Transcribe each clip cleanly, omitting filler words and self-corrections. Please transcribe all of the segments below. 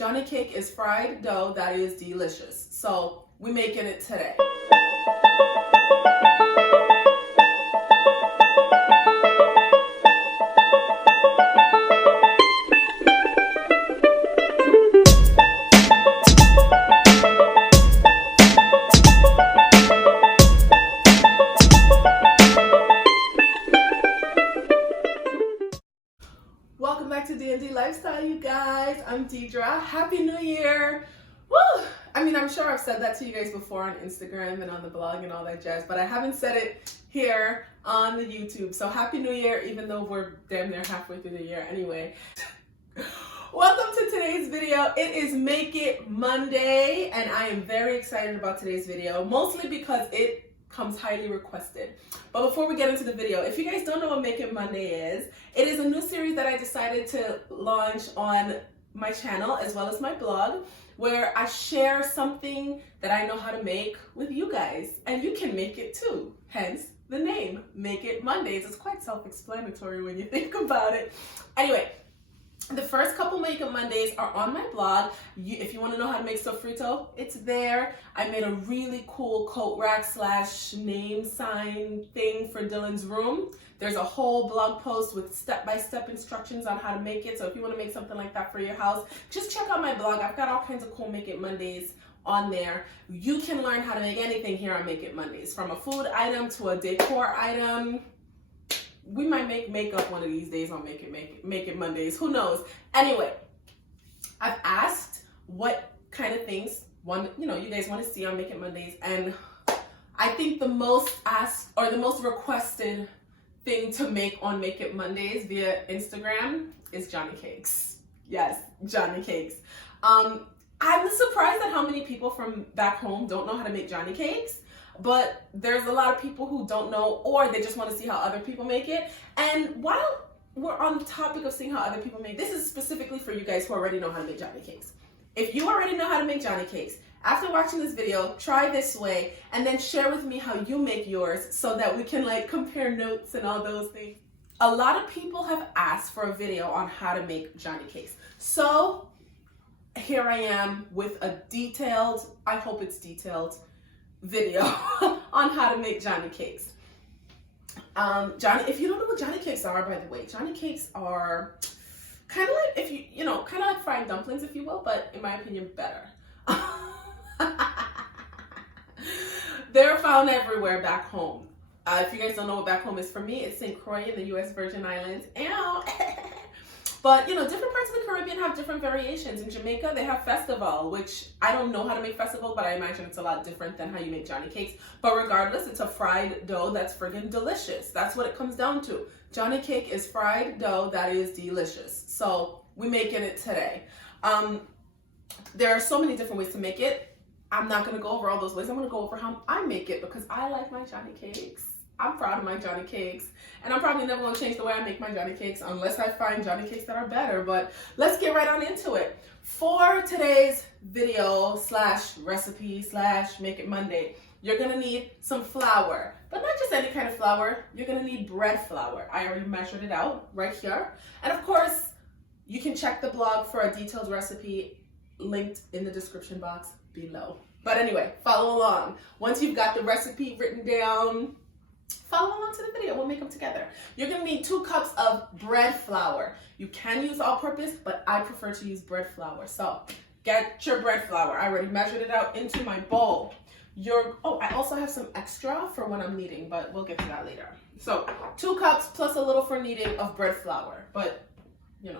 Johnny cake is fried dough that is delicious. So we're making it today. Welcome back to D&D Lifestyle, you guys. I'm Deidre. Happy New Year. Woo! I mean, I'm sure I've said that to you guys before on Instagram and on the blog and all that jazz, but I haven't said it here on the YouTube. So Happy New Year, even though we're damn near halfway through the year anyway. Welcome to today's video. It is Make It Monday, and I am very excited about today's video, mostly because it comes highly requested. But before we get into the video, if you guys don't know what Make It Monday is, it is a new series that I decided to launch on my channel as well as my blog, where I share something that I know how to make with you guys, and you can make it too, hence the name, Make It Mondays. It's quite self-explanatory when you think about it. Anyway, the first couple Make It Mondays are on my blog. If you want to know how to make sofrito, it's there. I made a really cool coat rack / name sign thing for Dylan's room. There's a whole blog post with step-by-step instructions on how to make it. So if you want to make something like that for your house, just check out my blog. I've got all kinds of cool Make It Mondays on there. You can learn how to make anything here on Make It Mondays, from a food item to a decor item. We might make makeup one of these days on Make It Mondays. Who knows? Anyway, I've asked what kind of things you guys want to see on Make It Mondays, and I think the most asked or the most requested thing to make on Make It Mondays via Instagram is Johnny cakes. Yes, Johnny cakes. I'm surprised at how many people from back home don't know how to make Johnny cakes. But there's a lot of people who don't know, or they just want to see how other people make it. And while we're on the topic of seeing how other people make, this is specifically for you guys who already know how to make Johnny cakes. If you already know how to make Johnny cakes, after watching this video, try this way and then share with me how you make yours so that we can compare notes and all those things. A lot of people have asked for a video on how to make Johnny cakes. So here I am with a detailed, I hope it's detailed, video on how to make Johnny cakes. If you don't know what Johnny cakes are, by the way, Johnny cakes are kind of like, kind of like fried dumplings, if you will, but in my opinion, better. They're found everywhere back home. If you guys don't know what back home is for me, it's St. Croix in the U.S. Virgin Islands. But, different parts of the Caribbean have different variations. In Jamaica, they have festival, which I don't know how to make festival, but I imagine it's a lot different than how you make Johnny cakes. But regardless, it's a fried dough that's friggin' delicious. That's what it comes down to. Johnny cake is fried dough that is delicious. So we're making it today. There are so many different ways to make it. I'm not going to go over all those ways. I'm going to go over how I make it because I like my Johnny cakes. I'm proud of my Johnny cakes, and I'm probably never going to change the way I make my Johnny cakes unless I find Johnny cakes that are better, but let's get right on into it. For today's video / recipe / Make It Monday, you're going to need some flour, but not just any kind of flour. You're going to need bread flour. I already measured it out right here, and of course, you can check the blog for a detailed recipe linked in the description box below. But anyway, follow along. Once you've got the recipe written down, follow along to the video. We'll make them together. You're going to need 2 cups of bread flour. You can use all-purpose, but I prefer to use bread flour. So get your bread flour. I already measured it out into my bowl. I also have some extra for when I'm kneading, but we'll get to that later. So 2 cups plus a little for kneading of bread flour. But,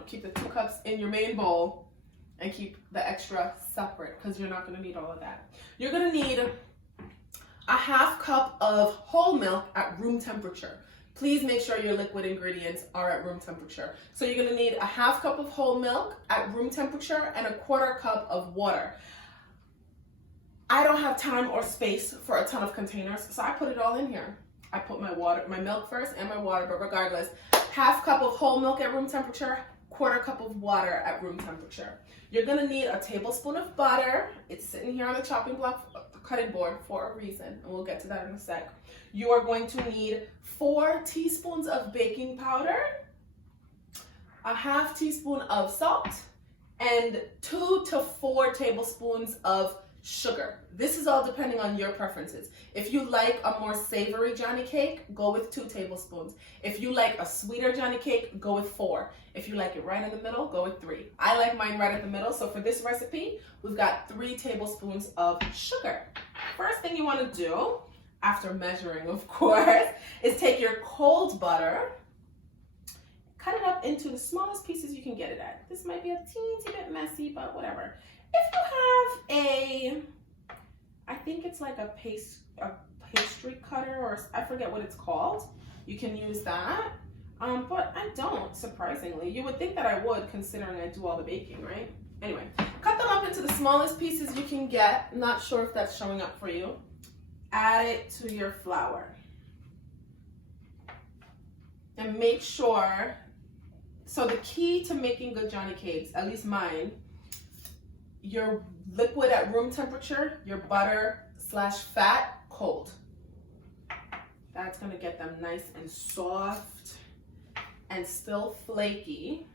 keep the 2 cups in your main bowl and keep the extra separate because you're not going to need all of that. You're going to need a 1/2 cup of whole milk at room temperature. Please make sure your liquid ingredients are at room temperature. So you're going to need a 1/2 cup of whole milk at room temperature and a 1/4 cup of water. I don't have time or space for a ton of containers, so I put it all in here. I put my milk first and my water, but regardless, 1/2 cup of whole milk at room temperature, 1/4 cup of water at room temperature. You're going to need a tablespoon of butter. It's sitting here on the chopping block, cutting board for a reason, and we'll get to that in a sec. You are going to need 4 teaspoons of baking powder, a 1/2 teaspoon of salt, and 2 to 4 tablespoons of sugar. This is all depending on your preferences. If you like a more savory Johnny cake, go with 2 tablespoons. If you like a sweeter Johnny cake, go with 4. If you like it right in the middle, go with 3. I like mine right in the middle, so for this recipe, we've got 3 tablespoons of sugar. First thing you want to do, after measuring of course, is take your cold butter, cut it up into the smallest pieces you can get it at. This might be a teensy bit messy, but whatever. If you have I think it's like a pastry cutter, or I forget what it's called, you can use that. But I don't, surprisingly. You would think that I would, considering I do all the baking, right? Anyway, cut them up into the smallest pieces you can get. Not sure if that's showing up for you. Add it to your flour. And make sure, so the key to making good Johnny cakes, at least mine, your liquid at room temperature, your butter/fat cold. That's gonna get them nice and soft and still flaky.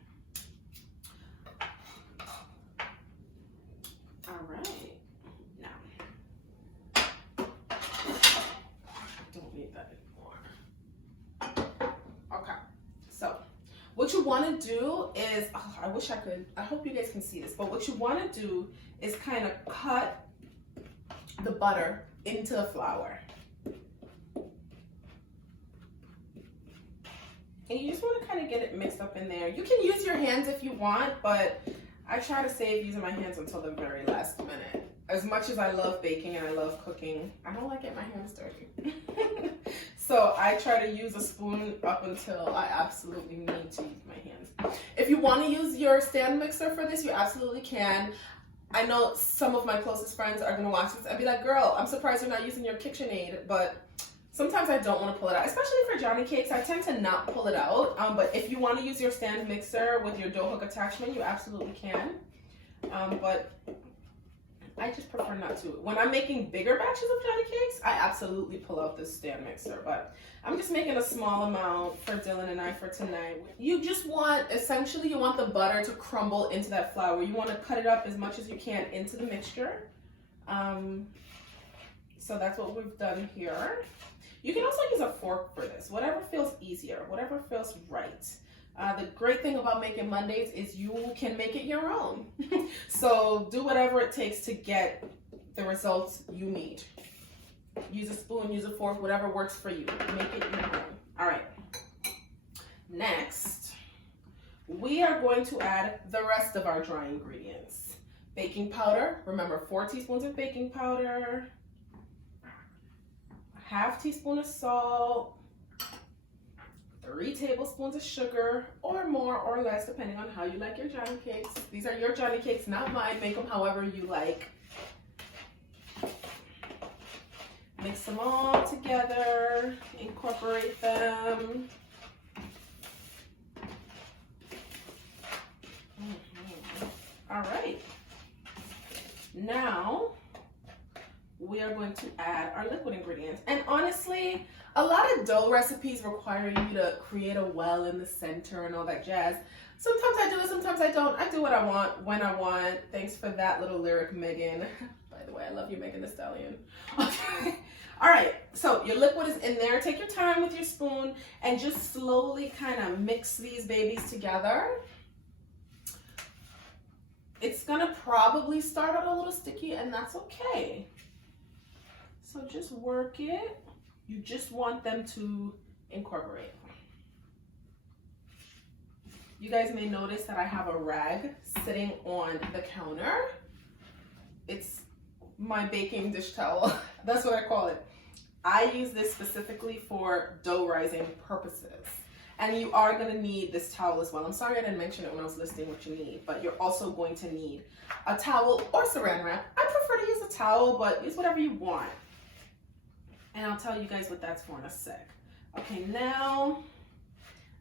All right, now, don't need that anymore. Okay, so what you want to do is, I wish I could, I hope you guys can see this, but what you want to do is kind of cut the butter into the flour. And you just want to kind of get it mixed up in there. You can use your hands if you want, but I try to save using my hands until the very last minute. As much as I love baking and I love cooking, I don't like getting my hands dirty. So I try to use a spoon up until I absolutely need to use my hands. If you want to use your stand mixer for this, you absolutely can. I know some of my closest friends are going to watch this and be like, girl, I'm surprised you're not using your KitchenAid, but sometimes I don't want to pull it out, especially for Johnny cakes. I tend to not pull it out, but if you want to use your stand mixer with your dough hook attachment, you absolutely can. But I just prefer not to. When I'm making bigger batches of Johnny cakes, I absolutely pull out this stand mixer, but I'm just making a small amount for Dylan and I for tonight. You just want, essentially, you want the butter to crumble into that flour. You want to cut it up as much as you can into the mixture. So that's what we've done here. You can also use a fork for this, whatever feels easier, whatever feels right. The great thing about making Mondays is you can make it your own. So do whatever it takes to get the results you need. Use a spoon, use a fork, whatever works for you. Make it your own. All right. Next, we are going to add the rest of our dry ingredients. Baking powder, remember 4 teaspoons of baking powder, ½ teaspoon of salt, 3 tablespoons of sugar, or more or less depending on how you like your Johnny cakes. These are your Johnny cakes, not mine. Make them however you like. Mix them all together, incorporate them. All right. Now, we are going to add our liquid ingredients. And honestly, a lot of dough recipes require you to create a well in the center and all that jazz. Sometimes I do it, sometimes I don't. I do what I want, when I want. Thanks for that little lyric, Megan. By the way, I love you, Megan Thee Stallion. Okay. All right, so your liquid is in there. Take your time with your spoon and just slowly kind of mix these babies together. It's gonna probably start out a little sticky, and that's okay. So just work it. You just want them to incorporate. You guys may notice that I have a rag sitting on the counter. It's my baking dish towel. That's what I call it. I use this specifically for dough rising purposes. And you are gonna need this towel as well. I'm sorry I didn't mention it when I was listing what you need, but you're also going to need a towel or saran wrap. I prefer to use a towel, but use whatever you want. And I'll tell you guys what that's for in a sec. Okay, now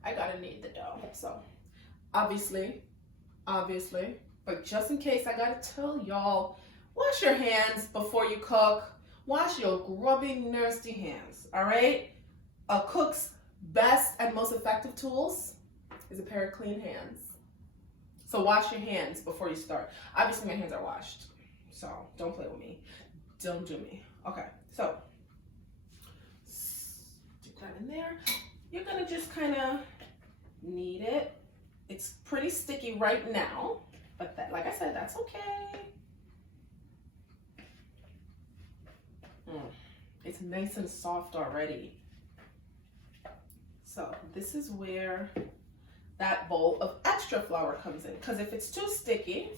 I gotta knead the dough. So obviously, but just in case, I gotta tell y'all, wash your hands before you cook. Wash your grubby, nasty hands, all right? A cook's best and most effective tools is a pair of clean hands. So wash your hands before you start. Obviously my hands are washed, so don't play with me. Don't do me. Okay, so stick that in there. You're gonna just kind of knead it. It's pretty sticky right now, but that, like I said, that's okay. It's nice and soft already. So this is where that bowl of extra flour comes in, because if it's too sticky,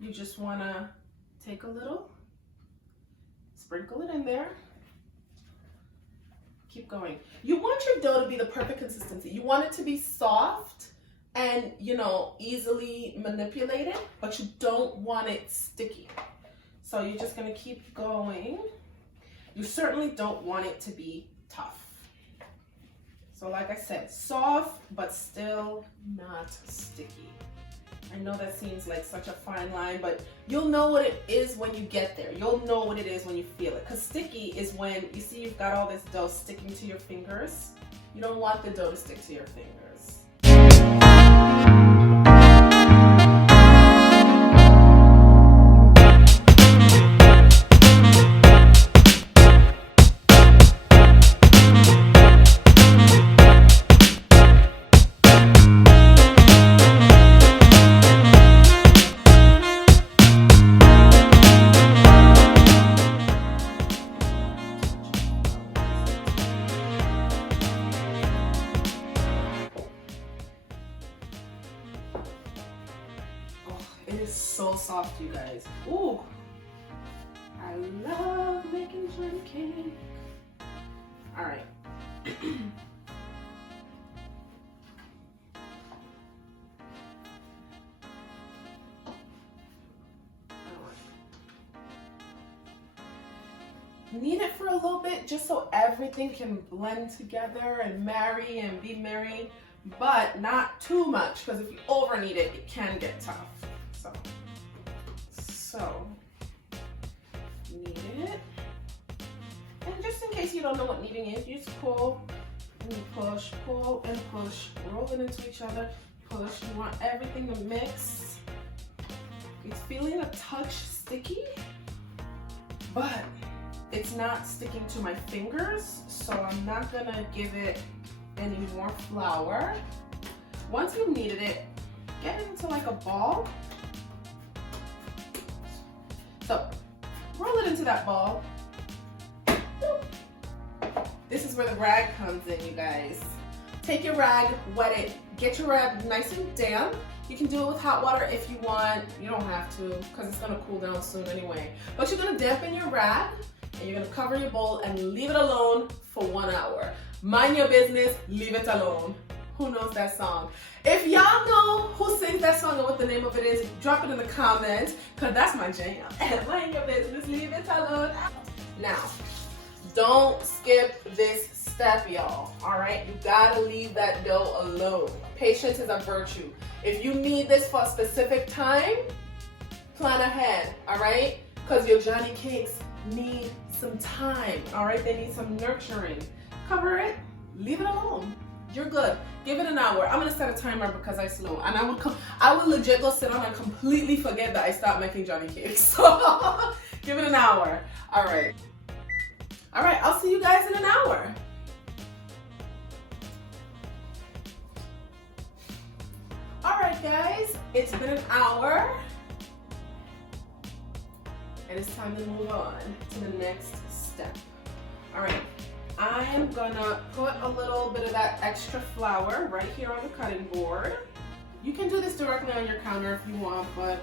you just want to take a little, sprinkle it in there, keep going. You want your dough to be the perfect consistency. You want it to be soft and, you know, easily manipulated, but you don't want it sticky. So you're just going to keep going. You certainly don't want it to be tough. So like I said, soft, but still not sticky. I know that seems like such a fine line, but you'll know what it is when you get there. You'll know what it is when you feel it. Because sticky is when you see you've got all this dough sticking to your fingers. You don't want the dough to stick to your fingers. It is so soft, you guys. Ooh, I love making johnny cake. All right. Knead it for a little bit just so everything can blend together and marry and be merry, but not too much, because if you over knead it, it can get tough. So knead it, and just in case you don't know what kneading is, you just pull and you push, pull and push, roll it into each other, push. You want everything to mix. It's feeling a touch sticky, but it's not sticking to my fingers, so I'm not gonna give it any more flour. Once you've kneaded it, get it into like a ball. So roll it into that ball. This is where the rag comes in, you guys. Take your rag, wet it, get your rag nice and damp. You can do it with hot water if you want. You don't have to, because it's gonna cool down soon anyway. But you're gonna dampen your rag, and you're gonna cover your bowl and leave it alone for 1 hour. Mind your business, leave it alone. Who knows that song? If y'all know who sings that song and what the name of it is, drop it in the comments, because that's my jam. Mind your business, leave it alone. Now, don't skip this step, y'all, all right? You gotta leave that dough alone. Patience is a virtue. If you need this for a specific time, plan ahead, all right? Because your Johnny cakes need some time, all right? They need some nurturing. Cover it, leave it alone. You're good. Give it an hour. I'm gonna set a timer because I slow, and I will legit go sit down and completely forget that I stopped making Johnny cakes. So give it an hour. All right. All right, I'll see you guys in an hour. All right, guys, it's been an hour. And it's time to move on to the next step. All right, I am gonna put a little bit of that extra flour right here on the cutting board. You can do this directly on your counter if you want, but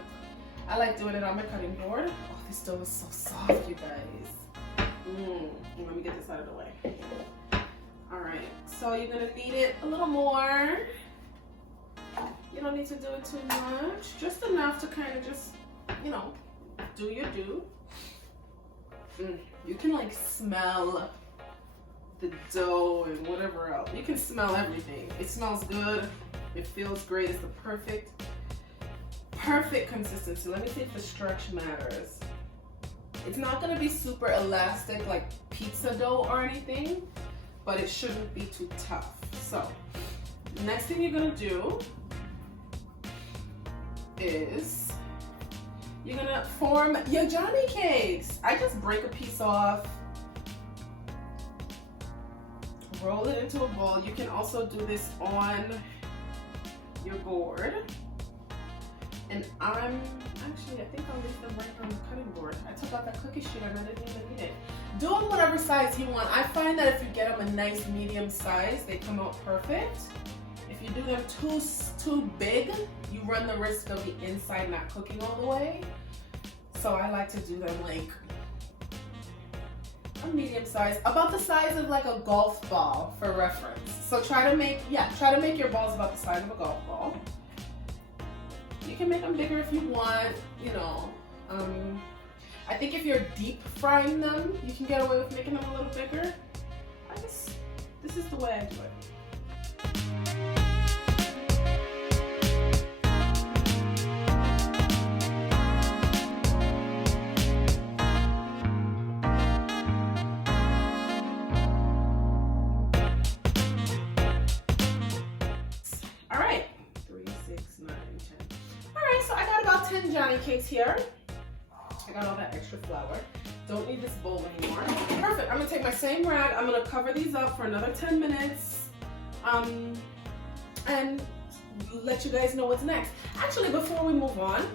I like doing it on my cutting board. Oh, this dough is so soft, you guys. Let me get this out of the way. All right, so you're gonna knead it a little more. You don't need to do it too much, just enough to kind of just, you know, do your do. You can like smell the dough and whatever else. You can smell everything. It smells good. It feels great. It's the perfect consistency. Let me see if the stretch matters. It's not gonna be super elastic like pizza dough or anything, but it shouldn't be too tough. So, next thing you're gonna do is you're gonna form your Johnny cakes. I just break a piece off, roll it into a ball. You can also do this on your board. And I think I'll leave them right on the cutting board. I took out that cookie sheet and I didn't even need it. Do them whatever size you want. I find that if you get them a nice medium size, they come out perfect. If you do them too big, you run the risk of the inside not cooking all the way. So I like to do them like a medium size, about the size of like a golf ball for reference. So try to make your balls about the size of a golf ball. You can make them bigger if you want, you know. I think if you're deep frying them, you can get away with making them a little bigger. This is the way I do it. All right, 3, 6, 9, 10. All right, so I got about 10 Johnny cakes here. I got all that extra flour. Don't need this bowl anymore. Perfect. I'm gonna take my same rag. I'm gonna cover these up for another 10 minutes. And let you guys know what's next. Actually, before we move on,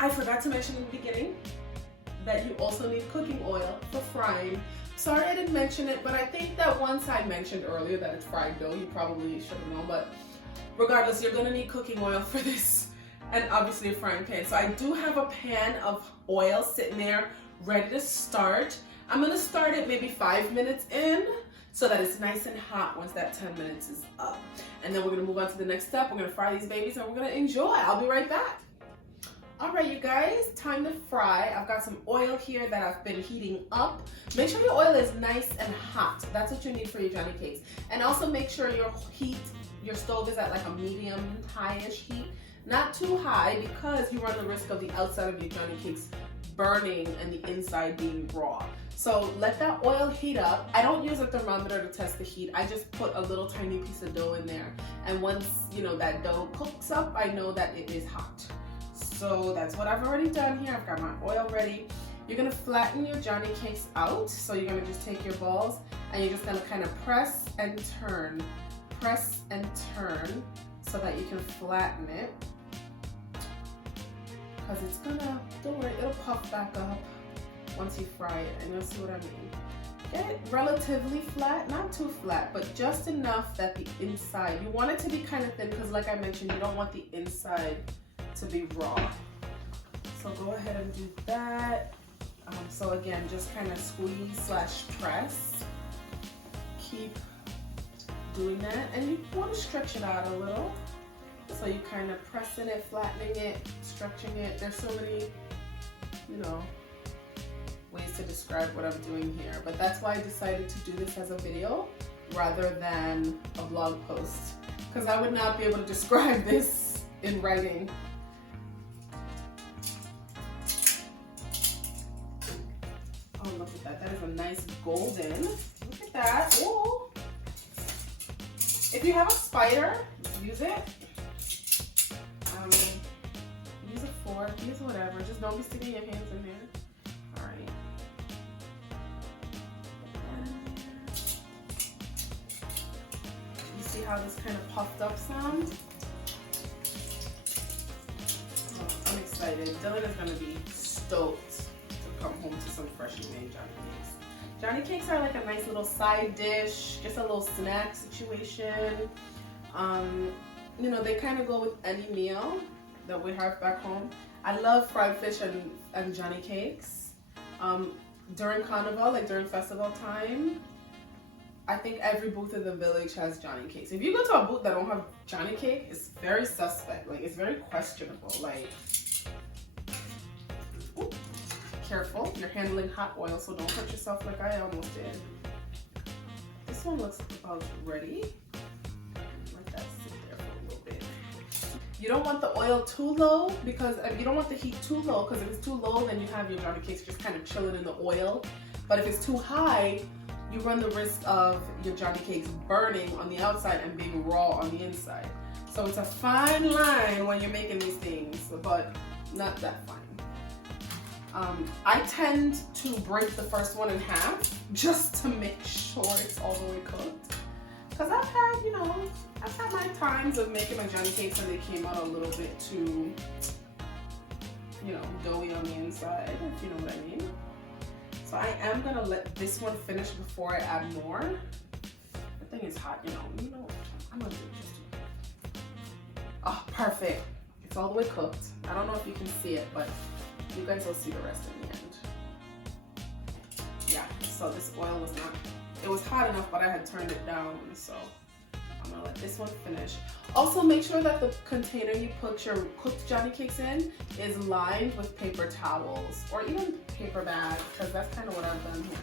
I forgot to mention in the beginning that you also need cooking oil for frying. Sorry I didn't mention it, but I think that once I mentioned earlier that it's fried dough, you probably should have known, but regardless, you're gonna need cooking oil for this. And obviously a frying pan. So I do have a pan of oil sitting there ready to start. I'm gonna start it maybe 5 minutes in so that it's nice and hot once that 10 minutes is up. And then we're gonna move on to the next step. We're gonna fry these babies and we're gonna enjoy. I'll be right back. All right, you guys, time to fry. I've got some oil here that I've been heating up. Make sure your oil is nice and hot. That's what you need for your Johnny cakes. And also make sure your stove is at like a medium high-ish heat. Not too high because you run the risk of the outside of your Johnny cakes burning and the inside being raw. So let that oil heat up. I don't use a thermometer to test the heat. I just put a little tiny piece of dough in there. And once, you know, that dough cooks up, I know that it is hot. So that's what I've already done here. I've got my oil ready. You're gonna flatten your Johnny cakes out. So you're gonna just take your balls and you're just gonna kind of press and turn so that you can flatten it. Because it's gonna, don't worry, it'll puff back up once you fry it, and you'll see what I mean. Get it relatively flat, not too flat, but just enough that the inside, you want it to be kind of thin because like I mentioned, you don't want the inside to be raw. So go ahead and do that. So again, just kind of squeeze/press. Keep doing that, and you want to stretch it out a little. So you kind of pressing it, flattening it, stretching it. There's so many, you know, ways to describe what I'm doing here. But that's why I decided to do this as a video rather than a blog post. Because I would not be able to describe this in writing. Oh, look at that. That is a nice golden. Look at that. Ooh. If you have a spider, use it. Use a fork, use whatever. Just don't be sticking your hands in there. All right. You see how this kind of puffed up sounds? Oh, I'm excited. Dylan is gonna be stoked to come home to some freshly made Johnny cakes. Johnny cakes are like a nice little side dish, just a little snack situation. You know, they kind of go with any meal that we have back home. I love fried fish and Johnny cakes. During Carnival, like during festival time, I think every booth in the village has Johnny cakes. If you go to a booth that don't have Johnny cake, it's very suspect. Like, it's very questionable. Like, ooh, careful. You're handling hot oil, so don't hurt yourself like I almost did. This one looks about ready. You don't want the oil too low because you don't want the heat too low, because if it's too low, then you have your Johnny cakes just kind of chilling in the oil. But if it's too high, you run the risk of your Johnny cakes burning on the outside and being raw on the inside. So it's a fine line when you're making these things, but not that fine. I tend to break the first one in half just to make sure it's all the way cooked. Because I've had my times of making my Johnny cakes and they came out a little bit too, doughy on the inside, if you know what I mean. So I am gonna let this one finish before I add more. The thing is hot, I'm gonna do it just to... Oh, perfect. It's all the way cooked. I don't know if you can see it, but you guys will see the rest in the end. Yeah, so this oil was not, it was hot enough, but I had turned it down, so I'm gonna let this one finish. Also, make sure that the container you put your cooked Johnny cakes in is lined with paper towels or even paper bags, because that's kind of what I've done here.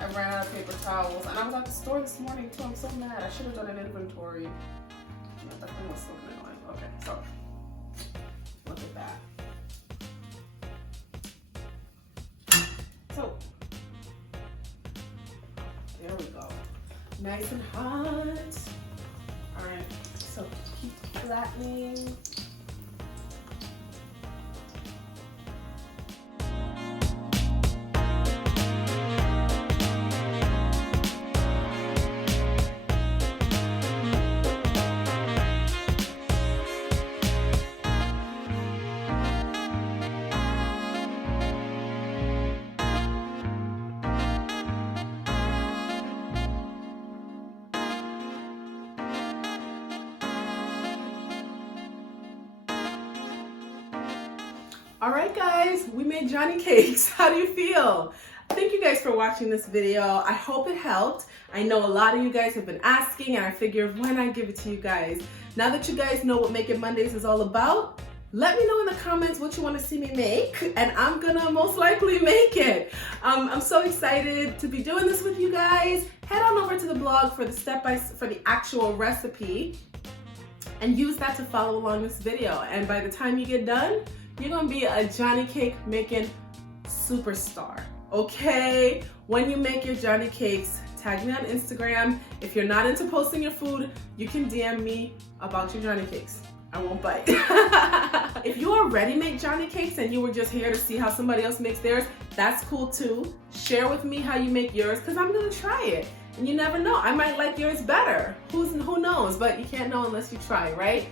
I ran out of paper towels, and I was at the store this morning too. I'm so mad. I should have done an inventory. Yeah, that thing was so annoying. Okay, so look at that. So there we go. Nice and hot. All right, so keep flattening. All right, guys, we made Johnny cakes. How do you feel? Thank you guys for watching this video. I hope it helped. I know a lot of you guys have been asking, and I figured why not give it to you guys. Now that you guys know what Make It Mondays is all about, let me know in the comments what you want to see me make, and I'm gonna most likely make it. I'm so excited to be doing this with you guys. Head on over to the blog for the actual recipe, and use that to follow along this video. And by the time you get done, you're gonna be a Johnny cake making superstar, okay? When you make your Johnny cakes, tag me on Instagram. If you're not into posting your food, you can DM me about your Johnny cakes. I won't bite. If you already make Johnny cakes and you were just here to see how somebody else makes theirs, that's cool too. Share with me how you make yours, because I'm gonna try it. And you never know, I might like yours better. Who knows, but you can't know unless you try, right?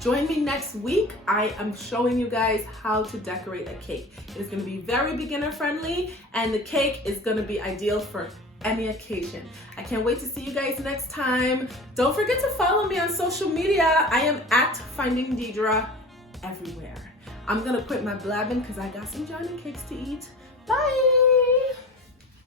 Join me next week. I am showing you guys how to decorate a cake. It's gonna be very beginner friendly, and the cake is gonna be ideal for any occasion. I can't wait to see you guys next time. Don't forget to follow me on social media. I am at Finding Deidre everywhere. I'm gonna quit my blabbing because I got some Johnny cakes to eat. Bye.